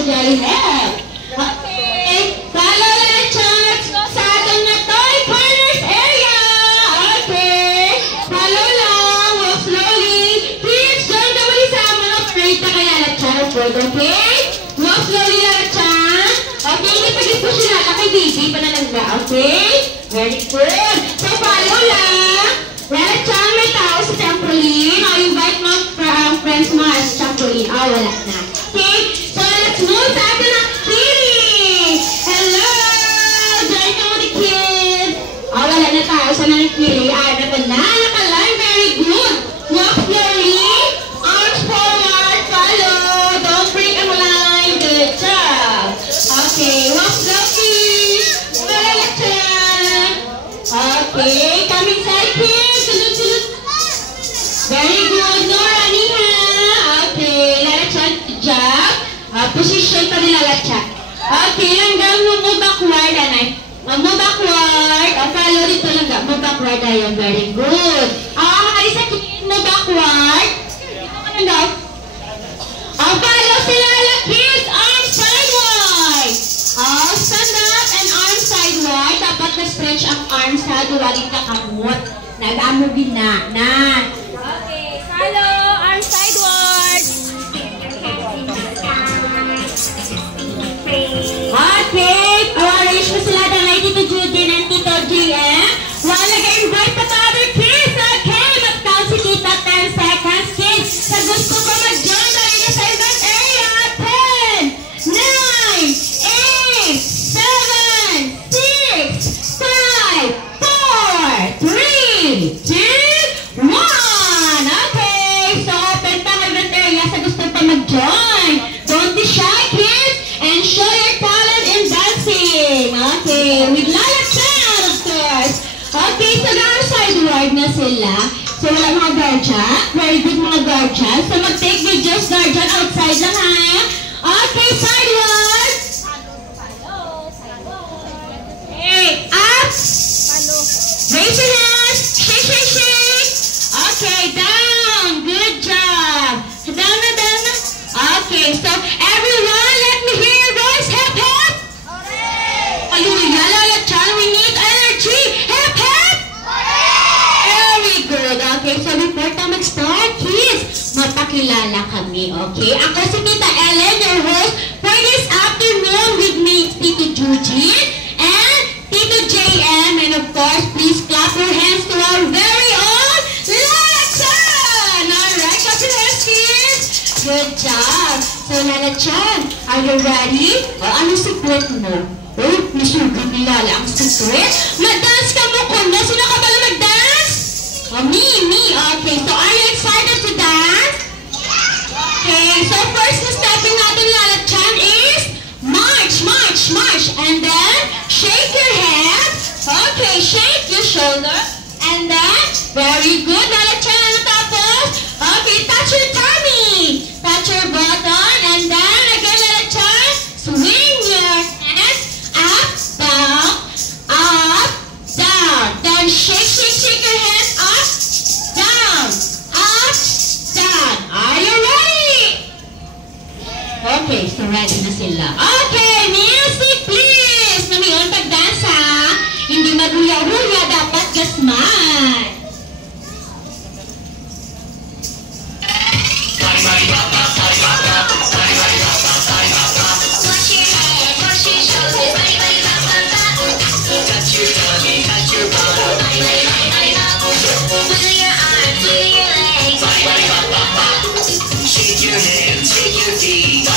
sa Jelly Head. Okay, follow the charts sa atin na Toy Corners area. Okay, follow lang, walk slowly. Please join the way sa mga afraid na kaya na channel food, okay? Walk slowly lang chan. Okay, hindi pa sila kay baby pa na nagla, okay? Very good. So follow lang. Well, chan, may tao sa trampoline. O, invite mo friends mo sa trampoline. Oh, wala na. Okay, so let's move sa atin ng kitty. Hello! Join ka mo the kids. Oh, wala na tayo sa mga kitty. Ay, na nakaline. Very good. Walk slowly. Arms forward. Follow. Don't break ang line. Good job. Okay, walk slowly. Wala na chan. Okay, coming side kids. Sunod-sunod. Very good. No running ha. Okay, lalachan. Good job. Position pa nila lalachan. Okay, hanggang move backward, anay. Move backward. Follow dito lang. Move backward ayun. Very good. Makakali sa kid. Move backward. Hanggang. Follow sila kids. Arms sideward. Stand up and arms sideward. Dapat na-stretch ang arms ha. Duwagin ka kamot. Nag-amugin na. Okay, follow, arm sideward. Okay, arrange mo sila dahil Tito Judy and Tito GM. While nag-invite pa other kids, okay? Mag-count si Tita 10 seconds, kids. Sa gusto ko mag-join dahil na sa event area. 10, 9, 8, 7, 6, 5, 4, 3, 2, 1. Okay, so open pa ang event area sa gusto pa mag-join. Don't be shy, kids, and show your talent in dancing. Okay, with Lala Chan, of course. Okay, so gano'n sideward na sila. So wala mga guardian. Very good mga guardian. So mag-take videos guardian outside lang ha. Okay, sideward. Hey, up. Raise your hands. Shake, shake, shake. Okay, down. Good job. Down na, down na. Okay, so everyone, let me hear your voice. Hep, hep. Hallelujah, Lala Chan, we need energy. Hep, hep. Very good. Okay, so before tayo mag-start, kids, mapakilala kami, okay? Ako si Tita Ellen, your host for this afternoon with me, Tito Judy, and Tito JM, and of course, please clap your hands to our very own Lala Chan. Alright, clap your hands, kids. Good job. So, Lala Chan, are you ready? O, ano secret mo? Oh, nasugat ni Lala ang secret? Mag-dance ka mo, kuno. Sino ka pala mag-dance? Oh, me. Okay, so are you excited to dance? Okay, so first na stepping natin, Lala Chan, is march. And then, shake your head. Okay, shake your shoulder. And then, very good, Lala Chan. Ano tapos? Okay, touch your tummy. Touch your bottom. And then, again, Lala Chan, swing your hands up, down. Then shake your hands up, down. Are you ready? Okay, so ready na sila. Okay, music please. Namiyon pag-dance ha. Hindi maguya-guya, dapat gasman. Shake your hands, shake your feet.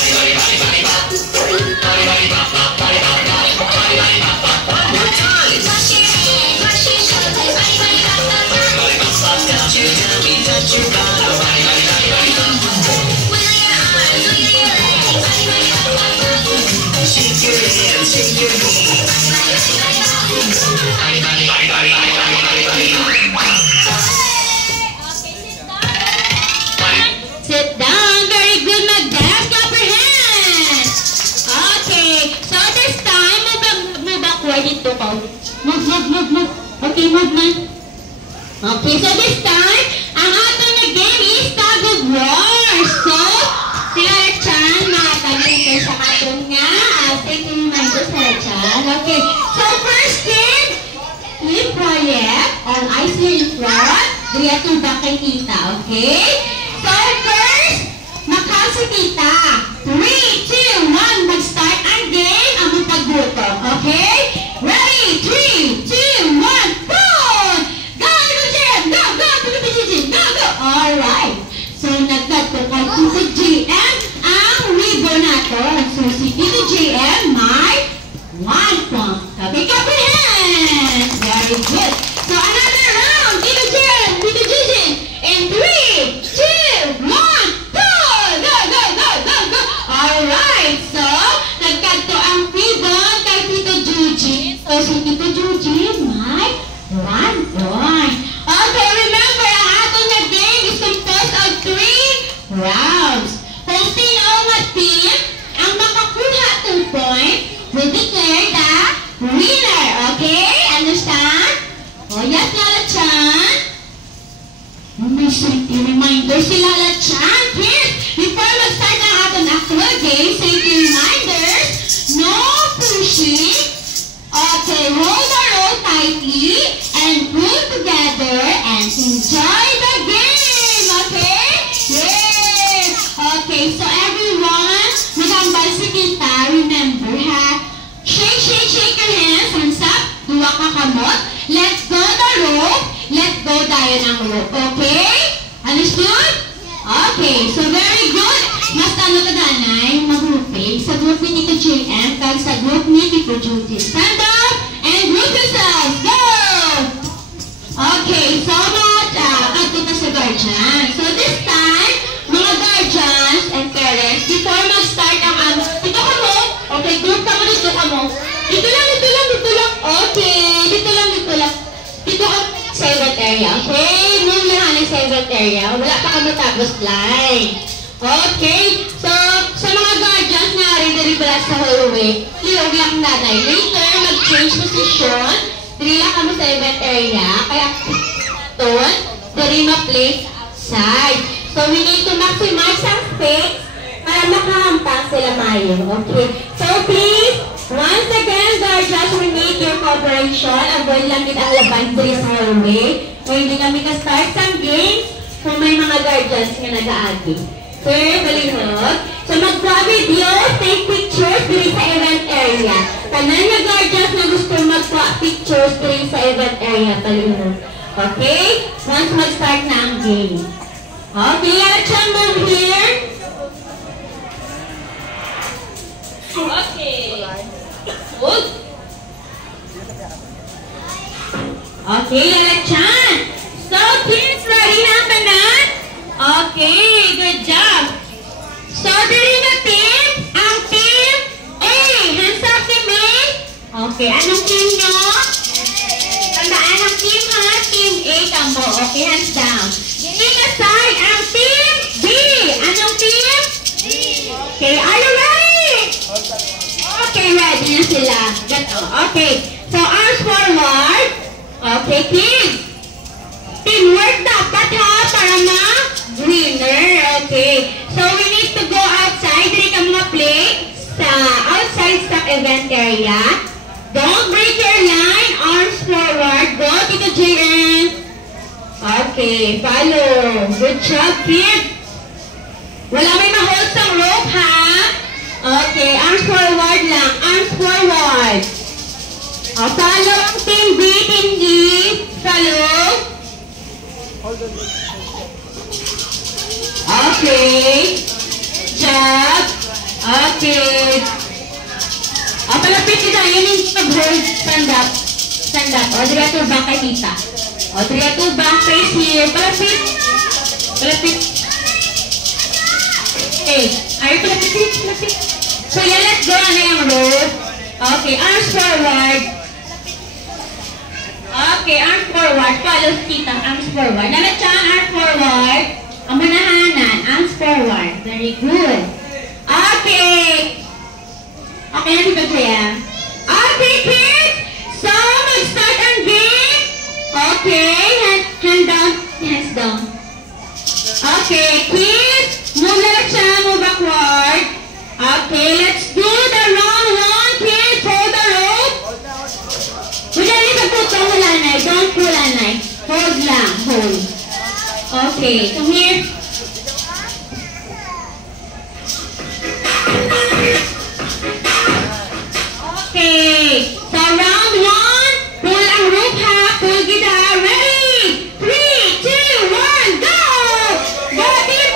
Sit down. Very good. Mag-dance. Clap your hands. Okay. So this time, move backward dito ko. Move. Okay, move man. Okay, so this time, ang atong na game is tag of war. So, sila Chan, mga tagal sa 3-2 kay tita, okay? So first, makal si tita. 3, 2, 1, mag-start ang game. Ang pagbuto, okay? Ready? 3, 2, 1, go! Go, Tito Jem! Go, go, Tito Jem! Go, go! Alright. So nagkatto kay Tito JM ang ribbon natin. So si Tito JM may 1 point. Okay, clap your hands. Very good. So another round. Tito Jem, Tito Jijin. In 3, 2, 1, go! Go, go, go, go, go. Alright. So nagkatto ang ribbon kay Tito Jujin. So si Tito Jujin may 1 point. Okay, remember ang atong na game is composed of 3 rounds. Kung sino nga team ang makakuha 2 point, will declare the winner. Okay? Understand? Oh, yes, Lala Chan. May safety reminder si Lala Chan. Kids, before mag-start ang atong actual game, safety reminders, no pushing. Okay, hold the rope tightly and pull together and enjoy the game. Okay? Yes. Okay, so everyone, magambal si kita, remember ha? Shake, shake, shake your hands, hands up, duwa ka kamot. Let's go the rope. Let's go tayo ng rope. Okay? Understood? Okay, so very good. Mas ano ka danay, mag-grouping sa group ni Tito JM kag sa group ni Tito Judy. Stand up and group yourselves. Go! Okay, so much ato na sa guardian. So this time, mga guardians and parents, before mag-start ang dito ka mo. Okay, group ka mo, dito ka mo. Dito lang, dito lang, dito lang. Okay, dito lang, dito lang. Dito ka sa event area. Okay, move lang ang sa event area. Wala pa kami tapos line. Okay, so sa mga guardians na rin pala sa hallway, liog lang nanay. Later, mag-change position. Dili lang kami sa event area. Kaya, doon, dali ma-place outside. So, we need to maximize ang space para makahampang sila mayo. Okay, so please, once again, guardians, we need your cooperation. Avoid lang din ang laban dali sa hallway. So, hindi kami ka-start sa games kung may mga guardians nga nag-aagi. Sir, balihog. So, magpa-video, take pictures diri sa event area. Tanan nga guardians na gusto magpa-pictures diri sa event area, balihog. Okay? Once mag-start na ang game. Okay, let's move here. Okay. Good. Okay, Lalachan. So, kids, ready na ka na? Okay, good job. So, dili na team, ang team A. Hands up, team A. Okay, anong team nyo? Tandaan ang team ha, team A tambo. Okay, hands down. Dili na side, ang team B. Anong team? B. Okay, are you ready? Okay, ready na sila. Okay, so arms forward. Okay, kids. Teamwork dapat ha, para ma-winner. Okay. So, we need to go outside. Dili ka mga play sa outside sa event area. Don't break your line. Arms forward. Go, Tito JN. Okay, follow. Good job, kids. Wala may ma-hold sa rope, ha? Okay, arms forward lang. Arms forward. Follow ang team B, team D. Follow. Okay. Job. Okay. Palapit kita. Yun yung pag-hold. Stand up. Stand up. O, 3-2 back kay tita. O, 3-2 back. Face here. Palapit. Palapit. Okay. Ay, palapit. Palapit. So, yan. Let's go. Ano yung rope? Okay. Arms forward. Okay, arms forward. Follow tita. Arms forward. Lalachan, arms forward. Ang manahanan. Arms forward. Very good. Okay. Okay na dito kaya. Okay, kids. So, mag-start ang game. Okay. Hand down. Hands down. Okay, kids. Move lalachan. Move backward. Okay, let's do the round one, kids. Hold the rope. Don't pull, Anay. Hold lang. Hold. Okay, come here. Okay, so round one, pull ang rope ha, pull gita, ready? 3, 2, 1, go! Go team!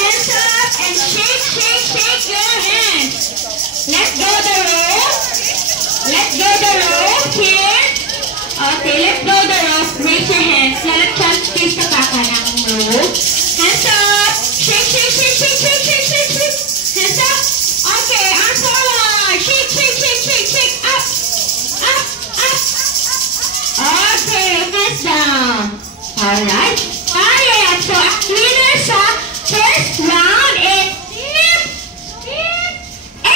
Hands up and shake, shake, shake your hands. Let's go the rope. Let's go the rope here. Okay, let's go the rope. Raise your hands. Lalat chance please sa kaka ng rope. Hands up. Shake, shake, shake, shake, shake, shake, shake, shake. Hands up. Okay, arms forward. Shake, shake, shake, shake, shake. Up, up, up. Okay, hands down. Alright. Alright, so ang winner sa first round is Team A!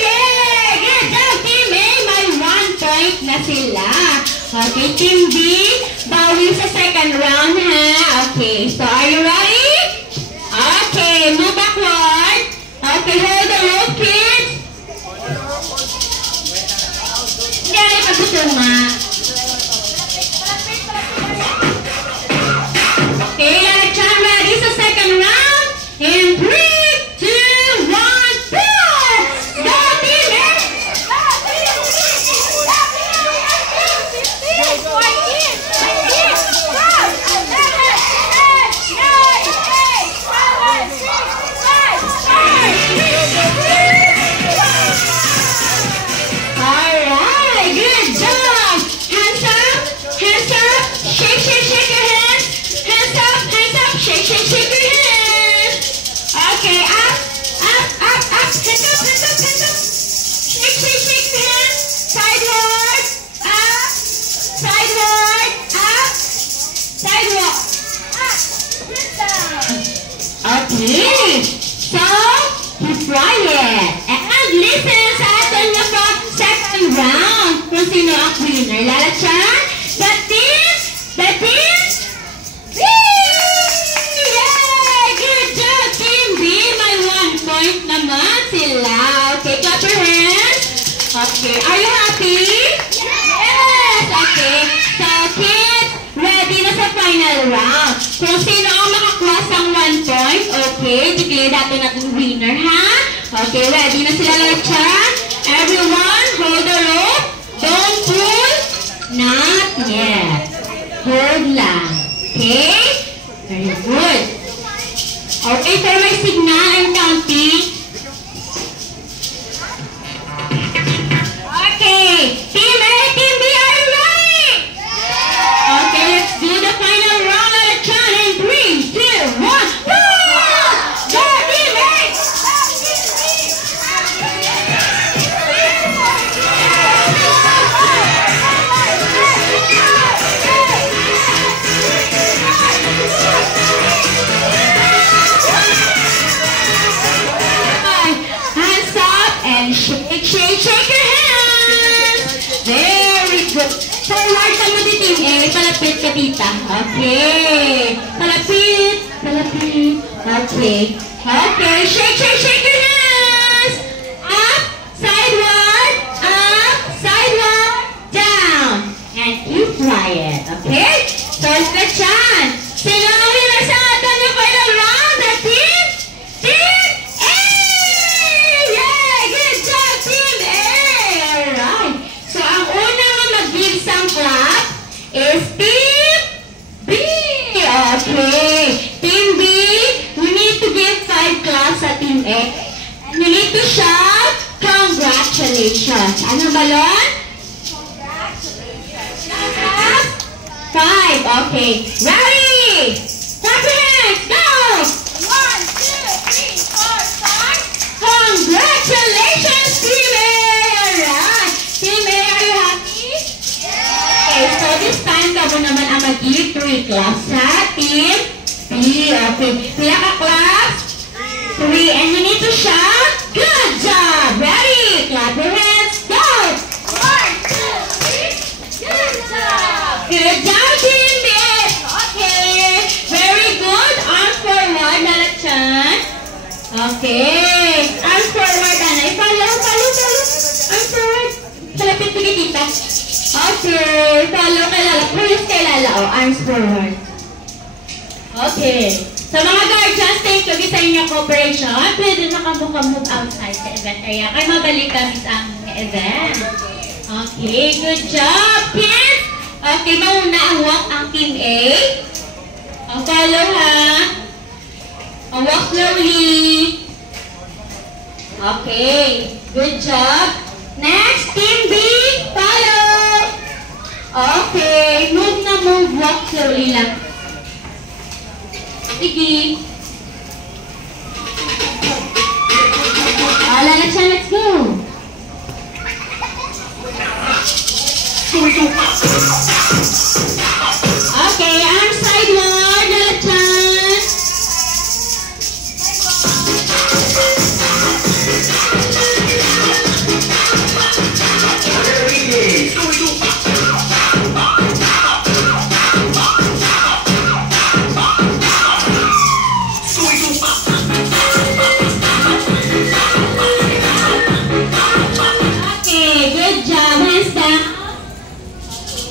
Yay! Good job, Team A! May 1 point na sila. Okay, Team B, bawi sa second round ha. Okay, so are you ready? Okay, move backward. Okay, hold the rope, kids. Hindi, pagkutunga. Okay, let's get ready for second round. In 3, 2, 1, go! Go, team! Alright, good job! Hands up, shake, shake, shake your hands. Hands up, shake, shake, shake your hands. Okay, up, up, up, up. Hands up, hands up, hands up. Shake, shake, shake your hands. Sideward, up, sideward, up, sideward, up, down. Okay, so keep quiet and listen sa atin na po second round. Kung sino ang winner, lalat siya. The team. Yay! Good job, Team B. May 1 point naman sila. Okay, clap your hands. Okay, are you happy? Yes! Okay, so kids, ready na sa final round. Kung sino ang makakuha sang 1 point, okay, declare natin natin winner, ha? Okay, ready na sila lahat siya? Everyone, hold the rope. Don't pull. Not yet. Hold lang. Okay? Very good. Okay, for my signal and counting. Okay. Team A, Team B, are you ready? Okay, let's do the final round of the count in 3, 2, 1, go! Go, Team A! Hands up and shake, shake, shake your hands. Very good. Forward ka mo di Team A. Palapit ka tita. Okay. Palapit. Palapit. Okay. Okay. Shake, shake, shake your hands. Up, sideward, down. And keep quiet. Okay? So, it's the chance. Sino ang winner sa atin ng final round? The team? Team A! Yay! Good job, Team A! Alright. So, ang unang mag-give sang clap is Team B. Okay. Team B, we need to give 5 claps sa Team A. And you need to shout, congratulations. Ano balon? Congratulations. 5. Okay. Ready? Clap your hands. Go! 1, 2, 3, 4, 5. Congratulations, Team A! Alright. Team A, are you happy? Okay, so this time kamo naman ang mag-give 3 claps sa Team B. Okay. Pila ka claps? 3. And you need to shout, good job! Ready? Clap your hands. Go! 1, 2, 3. Good job! Okay. Arms forward, Ana. Follow. Arms forward. Palapit sige kita. Okay. Follow kay Lala. Police kay Lala. Oh, arms forward. Okay. So mga guardians, thank you sa inyong cooperation. Pwede move outside sa event area. Kaya mabalik kami sa aming event. Okay, good job, kids! Okay, mauna ang walk ang team A. Follow ha. Walk slowly. Okay, good job. Next, team B. Follow. Okay, move. Walk slowly lang. Sige. Lala siya, let's go. Okay, arm sideward, Lala Chan.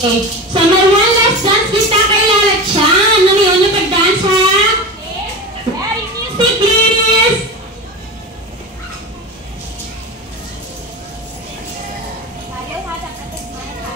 Okay, so may one last dance kita kay Lala Chan. Ano yun yung pag-dance ha? Very Music, ladies! Follow ha, dapat smile ha.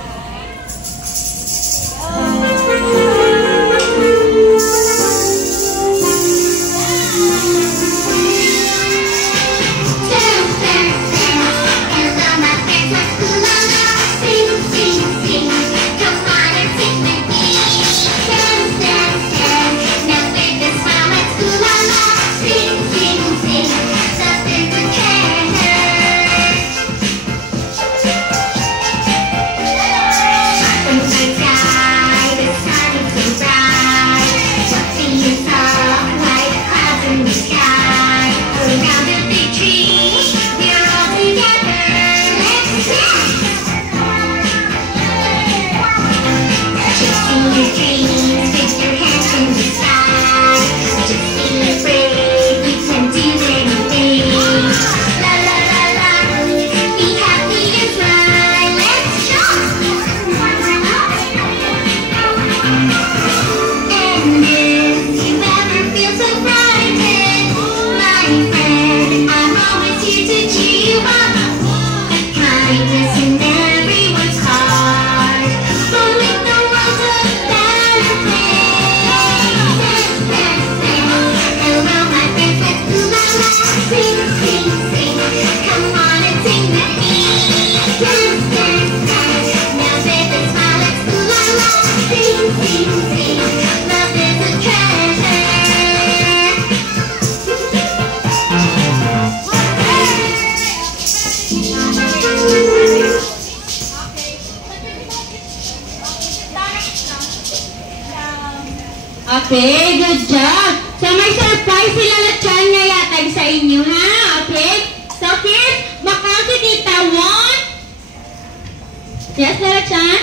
Okay, good job. So may surprise si Lala Chan nga yatag sa inyo ha. Okay? So kids, makasi kita. 1. Yes, Lala Chan?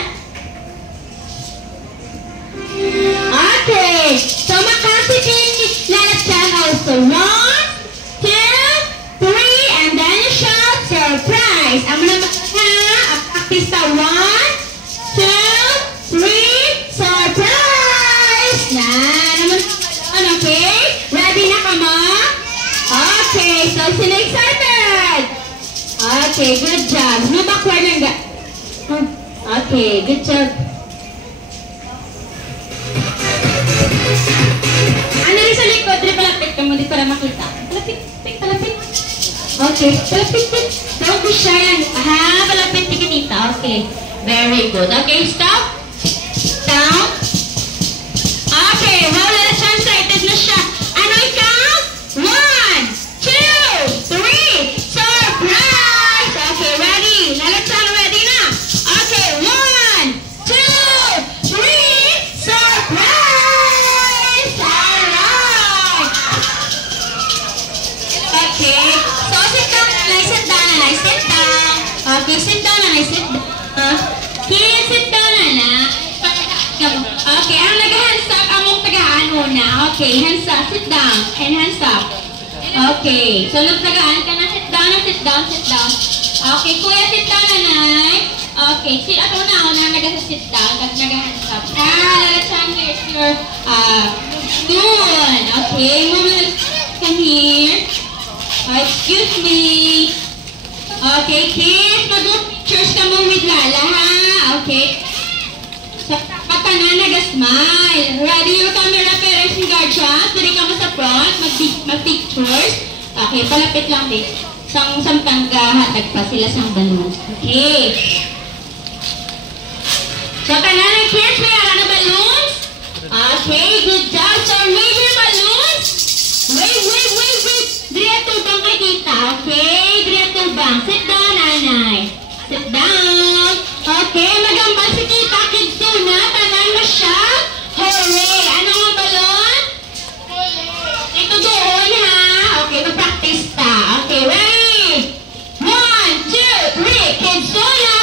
Okay. So makasi din Lala Chan also. 1, 2, 3, and then you shout surprise. Ang naman ha, practice na 1, 2, 3, surprise. Okay? Ready na ka mo? Okay, so sino excited? Okay, good job. No backward lang ga. Okay, good job. Ano rin sa likod? Palapit ka mo, di para makita. Palapit. Okay, palapit. Don't be shy. Ha, palapit ka dito. Okay, very good. Okay, stop. Down. Okay, wow, Lala Chan, excited na siya. Ano ikaw? 1, 2, 3, surprise! Okay, ready? Lala Chan, ready na? Okay, 1, 2, 3, surprise! Alright! Okay, so sit down, sit down. Okay, sit down. Kids, sit down na. Okay, ang nag-hands up among tagahan una. Okay, hands up, sit down, and hands up. Okay. So, nagtagaan ka na. Sit down, sit down, sit down. Okay, kuya, sit down, nanay. Okay, sit ako na. Una, nag-sit down. Tapos nag-hands up. Lalatsan, here's your spoon. Okay, move. Come here. Excuse me. Okay, kids, mag-pictures ka mo with Lala, ha? Okay. Sa katanan, nag-smile. Ready your camera, parents and guardians? Dali ka mo sa front, mag-pictures. Okay, palapit lang din. Sampang hatag pa sila sa balloons. Okay. So, katanan, kids, may ara na balloons? Okay, good job. So, wave your balloons. Wave. Dria tubang kay tita. Okay, dria tubang. Sit down, nanay. Sit down. Okay, magambal si tita. Kids na. Tanan mo siya. Hooray! Ano nga balon? Ito doon, ha? Okay, mag-practice ta. Okay, ready? 1, 2, 3. Kids na.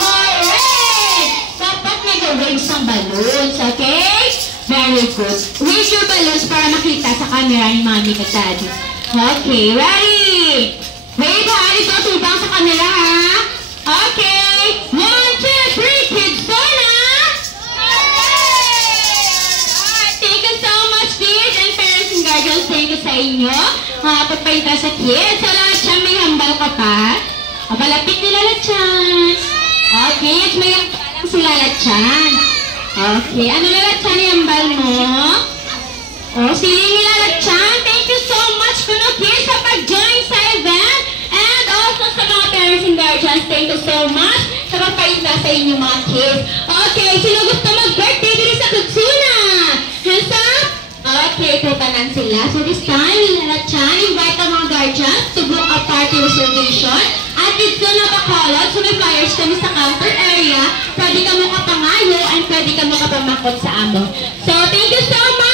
Hooray! Dapat nag-waves ang balloons, okay? Very good. Wave your balloons para makita sa camera ni Mommy at Daddy. Okay, ready? Wave, ha? Ito, tubang sa camera, ha? Okay. 1, 2, 3. Kids na. Thank you so much, kids and parents and guardians. Thank you sa inyo. Pagpaita sa kids. Sa Lalachan, may hambal ka pa. Malapit ni Lalachan. Okay, may hambal lang si Lalachan. Okay, ano Lalachan yung hambal mo? Oh, siling ni Lalachan. Thank you so much, kuno kids, sa pag-join sa event. And also sa mga parents and guardians, thank you so much sa pagpaita sa inyo mga kids. Okay, sino gusto mag-birthday dito sa Kutsuna? Hands up? Okay, tutanan sila. So this time, Lalachan, invite ang mga guardians to book a party reservation at dito na Bacolod. So may flyers kami sa counter area. Pwede ka mo kapangayo and pwede ka mo kapamakot sa amo. So thank you so much.